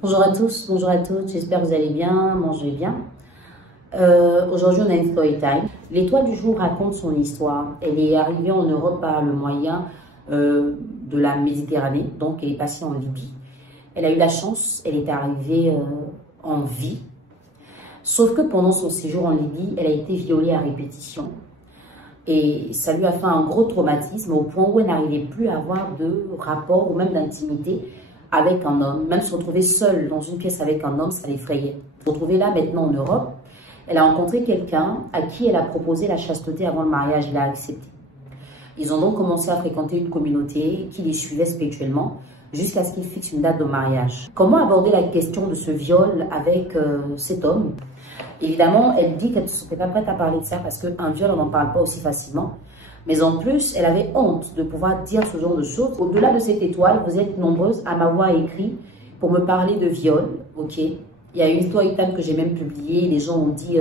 Bonjour à tous, bonjour à toutes, j'espère que vous allez bien, mangez bien. Aujourd'hui on a une story time. L'étoile du jour raconte son histoire. Elle est arrivée en Europe par le moyen de la Méditerranée, donc elle est passée en Libye. Elle a eu la chance, elle est arrivée en vie. Sauf que pendant son séjour en Libye, elle a été violée à répétition. Et ça lui a fait un gros traumatisme au point où elle n'arrivait plus à avoir de rapport ou même d'intimité avec un homme. Même se retrouver seule dans une pièce avec un homme, ça l'effrayait. Se retrouver là maintenant en Europe, elle a rencontré quelqu'un à qui elle a proposé la chasteté avant le mariage. Il a accepté. Ils ont donc commencé à fréquenter une communauté qui les suivait spirituellement jusqu'à ce qu'ils fixent une date de mariage. Comment aborder la question de ce viol avec cet homme? Évidemment, elle dit qu'elle ne se sentait pas prête à parler de ça parce qu'un viol, on n'en parle pas aussi facilement. Mais en plus, elle avait honte de pouvoir dire ce genre de choses. Au-delà de cette étoile, vous êtes nombreuses à m'avoir écrit pour me parler de viol. Ok. Il y a une histoire italienne que j'ai même publiée. Les gens ont dit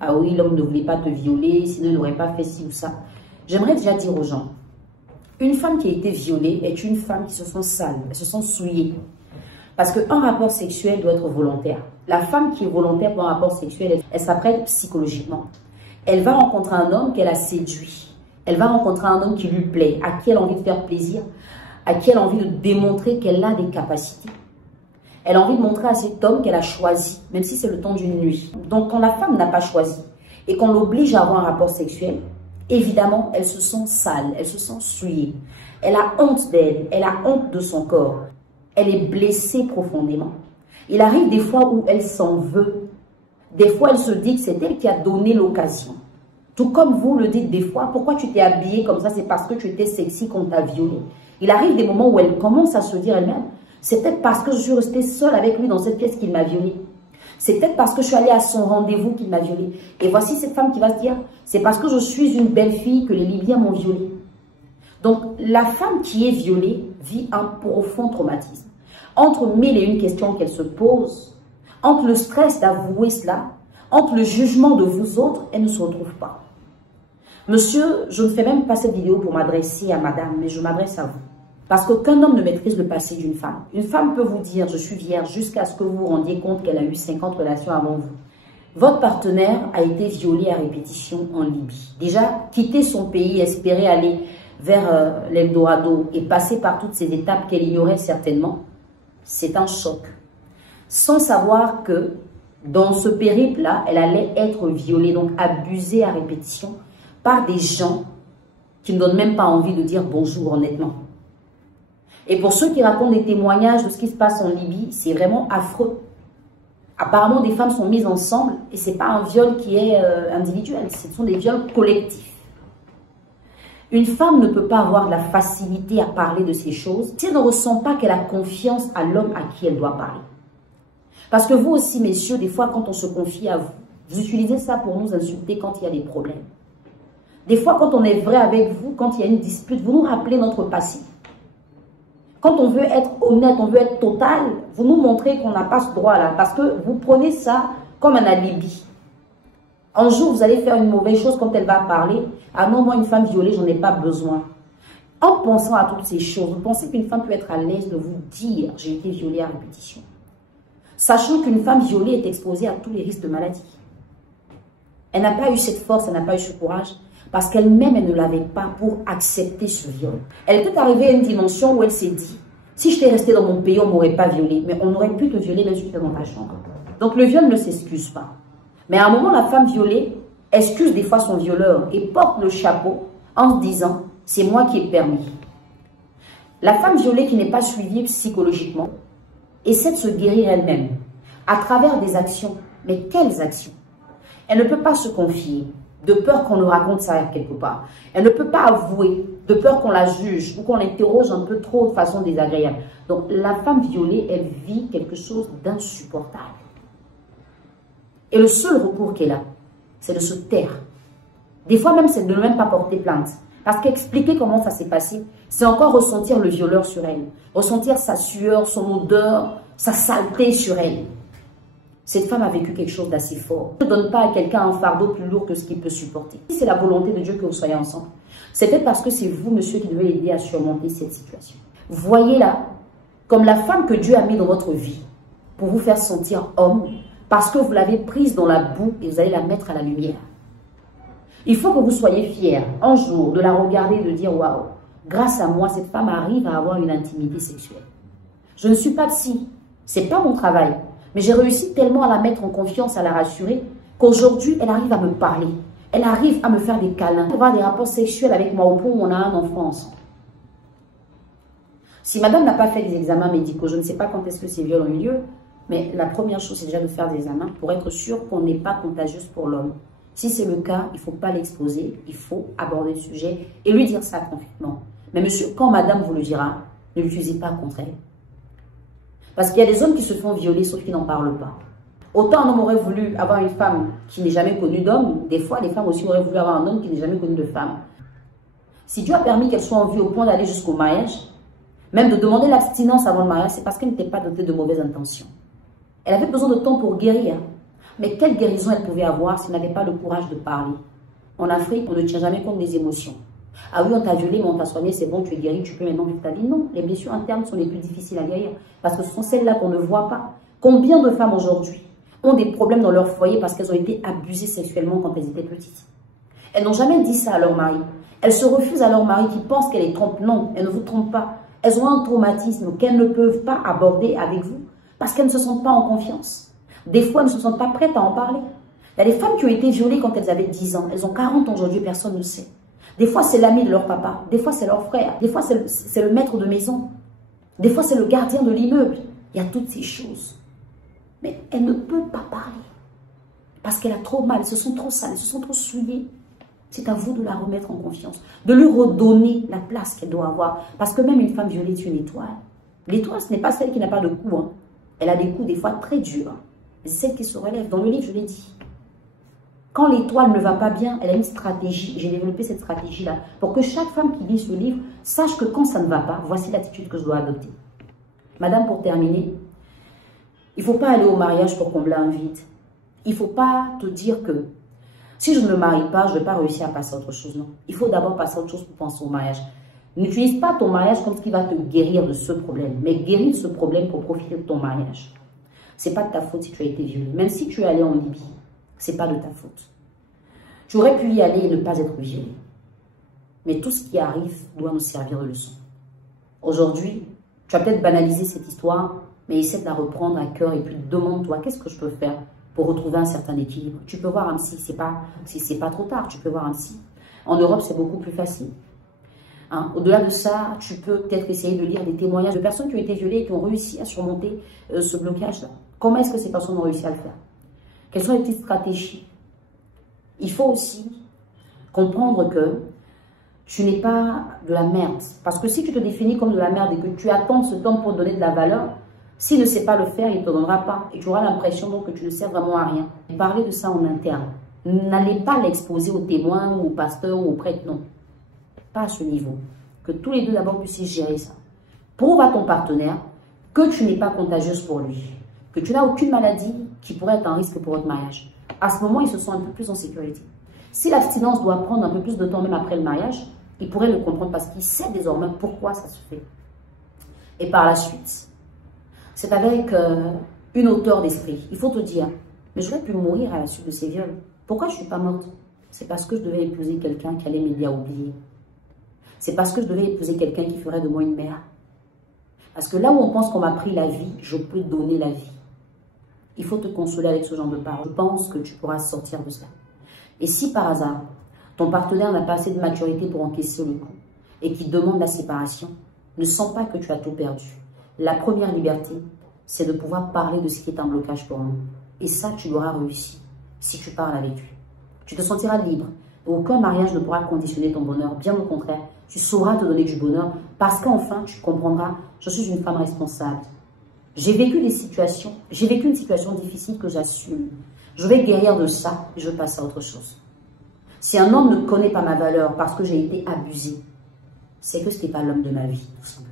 ah oui, l'homme ne voulait pas te violer, sinon il n'aurait pas fait ci ou ça. J'aimerais déjà dire aux gens, une femme qui a été violée est une femme qui se sent sale, elle se sent souillée. Parce qu'un rapport sexuel doit être volontaire. La femme qui est volontaire pour un rapport sexuel, elle s'apprête psychologiquement. Elle va rencontrer un homme qu'elle a séduit. Elle va rencontrer un homme qui lui plaît, à qui elle a envie de faire plaisir, à qui elle a envie de démontrer qu'elle a des capacités. Elle a envie de montrer à cet homme qu'elle a choisi, même si c'est le temps d'une nuit. Donc quand la femme n'a pas choisi et qu'on l'oblige à avoir un rapport sexuel, évidemment, elle se sent sale, elle se sent souillée. Elle a honte d'elle, elle a honte de son corps. Elle est blessée profondément. Il arrive des fois où elle s'en veut. Des fois, elle se dit que c'est elle qui a donné l'occasion. Tout comme vous le dites des fois, pourquoi tu t'es habillée comme ça? C'est parce que tu étais sexy qu'on t'a violée. Il arrive des moments où elle commence à se dire elle-même, c'est peut-être parce que je suis restée seule avec lui dans cette pièce qu'il m'a violée. C'est peut-être parce que je suis allée à son rendez-vous qu'il m'a violée. Et voici cette femme qui va se dire, c'est parce que je suis une belle fille que les Libyens m'ont violée. Donc, la femme qui est violée vit un profond traumatisme. Entre mille et une questions qu'elle se pose, entre le stress d'avouer cela, entre le jugement de vous autres, elle ne se retrouve pas. Monsieur, je ne fais même pas cette vidéo pour m'adresser à madame, mais je m'adresse à vous. Parce qu'aucun homme ne maîtrise le passé d'une femme. Une femme peut vous dire, je suis vierge, jusqu'à ce que vous vous rendiez compte qu'elle a eu 50 relations avant vous. Votre partenaire a été violé à répétition en Libye. Déjà, quitter son pays, espérer aller vers l'Eldorado et passer par toutes ces étapes qu'elle ignorait certainement, c'est un choc. Sans savoir que dans ce périple-là, elle allait être violée, donc abusée à répétition par des gens qui ne donnent même pas envie de dire bonjour honnêtement. Et pour ceux qui racontent des témoignages de ce qui se passe en Libye, c'est vraiment affreux. Apparemment, des femmes sont mises ensemble et ce n'est pas un viol qui est individuel, ce sont des viols collectifs. Une femme ne peut pas avoir de la facilité à parler de ces choses si elle ne ressent pas qu'elle a confiance à l'homme à qui elle doit parler. Parce que vous aussi, messieurs, des fois, quand on se confie à vous, vous utilisez ça pour nous insulter quand il y a des problèmes. Des fois, quand on est vrai avec vous, quand il y a une dispute, vous nous rappelez notre passé. Quand on veut être honnête, on veut être total, vous nous montrez qu'on n'a pas ce droit-là. Parce que vous prenez ça comme un alibi. Un jour, vous allez faire une mauvaise chose quand elle va parler. Ah non, moi, une femme violée, j'en ai pas besoin. En pensant à toutes ces choses, vous pensez qu'une femme peut être à l'aise de vous dire « j'ai été violée à répétition ». Sachant qu'une femme violée est exposée à tous les risques de maladie. Elle n'a pas eu cette force, elle n'a pas eu ce courage, parce qu'elle-même, elle ne l'avait pas pour accepter ce viol. Elle était arrivée à une dimension où elle s'est dit, si j'étais restée dans mon pays, on ne m'aurait pas violée, mais on aurait pu te violer même si tu étais dans ta chambre. Donc le viol ne s'excuse pas. Mais à un moment, la femme violée excuse des fois son violeur et porte le chapeau en se disant, c'est moi qui ai permis. La femme violée qui n'est pas suivie psychologiquement essaie de se guérir elle-même à travers des actions. Mais quelles actions? Elle ne peut pas se confier de peur qu'on lui raconte ça quelque part. Elle ne peut pas avouer de peur qu'on la juge ou qu'on l'interroge un peu trop de façon désagréable. Donc la femme violée, elle vit quelque chose d'insupportable. Et le seul recours qu'elle a, c'est de se taire. Des fois même, c'est de ne même pas porter plainte. Parce qu'expliquer comment ça s'est passé, c'est encore ressentir le violeur sur elle. Ressentir sa sueur, son odeur, sa saleté sur elle. Cette femme a vécu quelque chose d'assez fort. Ne donne pas à quelqu'un un fardeau plus lourd que ce qu'il peut supporter. Si c'est la volonté de Dieu que vous soyez ensemble, c'est peut-être parce que c'est vous, monsieur, qui devez l'aider à surmonter cette situation. Voyez-la comme la femme que Dieu a mis dans votre vie. pour vous faire sentir homme, parce que vous l'avez prise dans la boue et vous allez la mettre à la lumière. Il faut que vous soyez fiers un jour de la regarder et de dire « Waouh, grâce à moi, cette femme arrive à avoir une intimité sexuelle. » Je ne suis pas psy, c'est pas mon travail, mais j'ai réussi tellement à la mettre en confiance, à la rassurer, qu'aujourd'hui, elle arrive à me parler. Elle arrive à me faire des câlins, à avoir des rapports sexuels avec moi au point où on a un enfant ensemble. Si madame n'a pas fait des examens médicaux, je ne sais pas quand est-ce que ces viols ont eu lieu, mais la première chose, c'est déjà de faire des examens pour être sûr qu'on n'est pas contagieuse pour l'homme. Si c'est le cas, il ne faut pas l'exposer, il faut aborder le sujet et lui dire ça concrètement. Mais monsieur, quand madame vous le dira, ne l'utilisez pas contre elle. Parce qu'il y a des hommes qui se font violer sauf qu'ils n'en parlent pas. Autant un homme aurait voulu avoir une femme qui n'est jamais connue d'homme, des fois les femmes aussi auraient voulu avoir un homme qui n'est jamais connu de femme. Si Dieu a permis qu'elle soit en vie au point d'aller jusqu'au mariage, même de demander l'abstinence avant le mariage, c'est parce qu'elle n'était pas dotée de mauvaises intentions. Elle avait besoin de temps pour guérir. Mais quelle guérison elle pouvait avoir si elle n'avait pas le courage de parler? En Afrique, on ne tient jamais compte des émotions. Ah oui, on t'a violé, mais on t'a soigné, c'est bon, tu es guéri, tu peux maintenant vivre ta vie. Non, les blessures internes sont les plus difficiles à guérir parce que ce sont celles-là qu'on ne voit pas. Combien de femmes aujourd'hui ont des problèmes dans leur foyer parce qu'elles ont été abusées sexuellement quand elles étaient petites? Elles n'ont jamais dit ça à leur mari. Elles se refusent à leur mari qui pense qu'elle les trompe. Non, elles ne vous trompent pas. Elles ont un traumatisme qu'elles ne peuvent pas aborder avec vous parce qu'elles ne se sentent pas en confiance. Des fois, elles ne se sentent pas prêtes à en parler. Il y a des femmes qui ont été violées quand elles avaient 10 ans. Elles ont 40 ans aujourd'hui, personne ne sait. Des fois, c'est l'ami de leur papa. Des fois, c'est leur frère. Des fois, c'est le maître de maison. Des fois, c'est le gardien de l'immeuble. Il y a toutes ces choses. Mais elle ne peut pas parler. Parce qu'elle a trop mal. Elles se sont trop sales. Elles se sont trop souillées. C'est à vous de la remettre en confiance. De lui redonner la place qu'elle doit avoir. Parce que même une femme violée est une étoile. L'étoile, ce n'est pas celle qui n'a pas de coups. Hein. Elle a des coups des fois très durs. C'est celle qui se relève. Dans le livre, je l'ai dit. Quand l'étoile ne va pas bien, elle a une stratégie. J'ai développé cette stratégie-là pour que chaque femme qui lit ce livre sache que quand ça ne va pas, voici l'attitude que je dois adopter. Madame, pour terminer, il ne faut pas aller au mariage pour combler un vide. Il ne faut pas te dire que si je ne me marie pas, je ne vais pas réussir à passer à autre chose. Non. Il faut d'abord passer à autre chose pour penser au mariage. N'utilise pas ton mariage comme ce qui va te guérir de ce problème, mais guéris de ce problème pour profiter de ton mariage. Ce n'est pas de ta faute si tu as été violée. Même si tu es allé en Libye, ce n'est pas de ta faute. Tu aurais pu y aller et ne pas être violée. Mais tout ce qui arrive doit nous servir de leçon. Aujourd'hui, tu as peut-être banalisé cette histoire, mais essaie de la reprendre à cœur et puis demande-toi, qu'est-ce que je peux faire pour retrouver un certain équilibre? Tu peux voir un psy, c'est pas trop tard, tu peux voir un psy. En Europe, c'est beaucoup plus facile. Hein? Au-delà de ça, tu peux peut-être essayer de lire des témoignages de personnes qui ont été violées et qui ont réussi à surmonter ce blocage-là. Comment est-ce que ces personnes ont réussi à le faire? Quelles sont les petites stratégies? Il faut aussi comprendre que tu n'es pas de la merde. Parce que si tu te définis comme de la merde et que tu attends ce temps pour donner de la valeur, s'il ne sait pas le faire, il ne te donnera pas. Et tu auras l'impression donc que tu ne sers vraiment à rien. Parlez de ça en interne. N'allez pas l'exposer aux témoins ou aux pasteurs ou aux prêtres, non. Pas à ce niveau. Que tous les deux d'abord puissent gérer ça. Prouve à ton partenaire que tu n'es pas contagieuse pour lui. Que tu n'as aucune maladie qui pourrait être un risque pour votre mariage. À ce moment, ils se sentent un peu plus en sécurité. Si l'abstinence doit prendre un peu plus de temps même après le mariage, il pourrait le comprendre parce qu'il sait désormais pourquoi ça se fait. Et par la suite, c'est avec une hauteur d'esprit. Il faut te dire, mais j'aurais pu mourir à la suite de ces viols. Pourquoi je ne suis pas morte? C'est parce que je devais épouser quelqu'un qui allait m'aider à oublier. C'est parce que je devais épouser quelqu'un qui ferait de moi une mère. Parce que là où on pense qu'on m'a pris la vie, je peux donner la vie. Il faut te consoler avec ce genre de paroles. Je pense que tu pourras sortir de ça. Et si par hasard, ton partenaire n'a pas assez de maturité pour encaisser le coup et qu'il demande la séparation, ne sens pas que tu as tout perdu. La première liberté, c'est de pouvoir parler de ce qui est un blocage pour nous. Et ça, tu l'auras réussi si tu parles avec lui. Tu te sentiras libre. Aucun mariage ne pourra conditionner ton bonheur. Bien au contraire, tu sauras te donner du bonheur parce qu'enfin, tu comprendras, je suis une femme responsable. J'ai vécu une situation difficile que j'assume. Je vais guérir de ça et je passe à autre chose. Si un homme ne connaît pas ma valeur parce que j'ai été abusée, c'est que ce n'est pas l'homme de ma vie, tout simplement.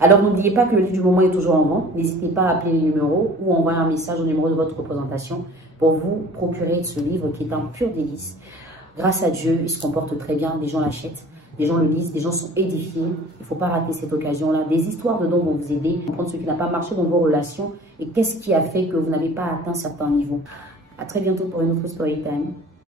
Alors n'oubliez pas que le livre du moment est toujours en vente. N'hésitez pas à appeler les numéros ou envoyer un message au numéro de votre représentation pour vous procurer ce livre qui est un pur délice. Grâce à Dieu, il se comporte très bien, les gens l'achètent. des gens le lisent, des gens sont édifiés. Il ne faut pas rater cette occasion-là. Des histoires dedans vont vous aider à comprendre ce qui n'a pas marché dans vos relations et qu'est-ce qui a fait que vous n'avez pas atteint certains niveaux. À très bientôt pour une autre story time.